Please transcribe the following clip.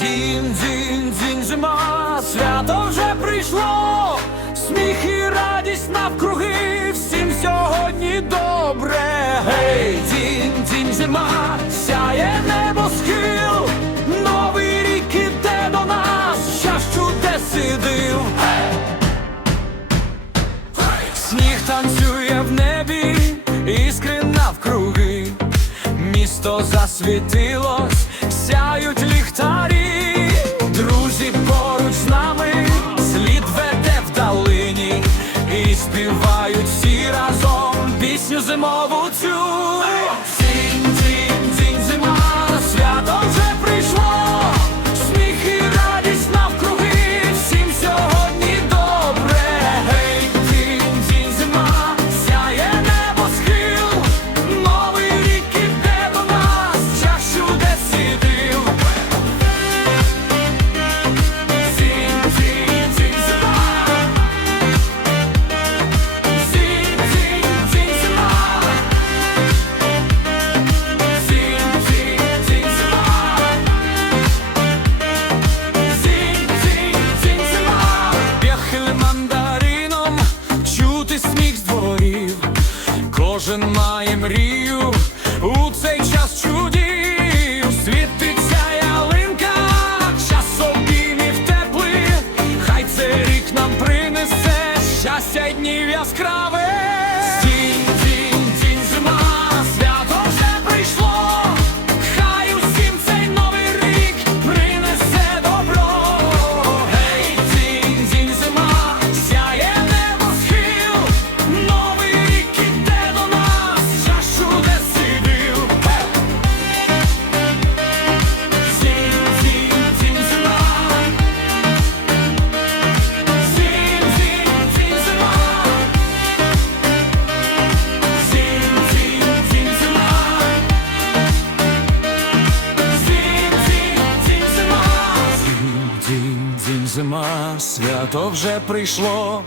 Дінь, дінь, дінь, зима, свято вже прийшло, сміх і радість навкруги, всім сьогодні добре. Гей, дінь, дінь, зима, сяє небосхил, новий рік іде до нас, час чудес і. Сніг танцює в небі, іскри навкруги, місто засвітилось, сяють ліхтарі, друзі поруч з нами, слід веде вдалині, і співають всі разом пісню зимову цю. Кожен має мрію у цей час чудів. Світиться ялинка, час в теплих. Хай цей рік нам принесе щастя днів яскраве. Зима, свято вже прийшло.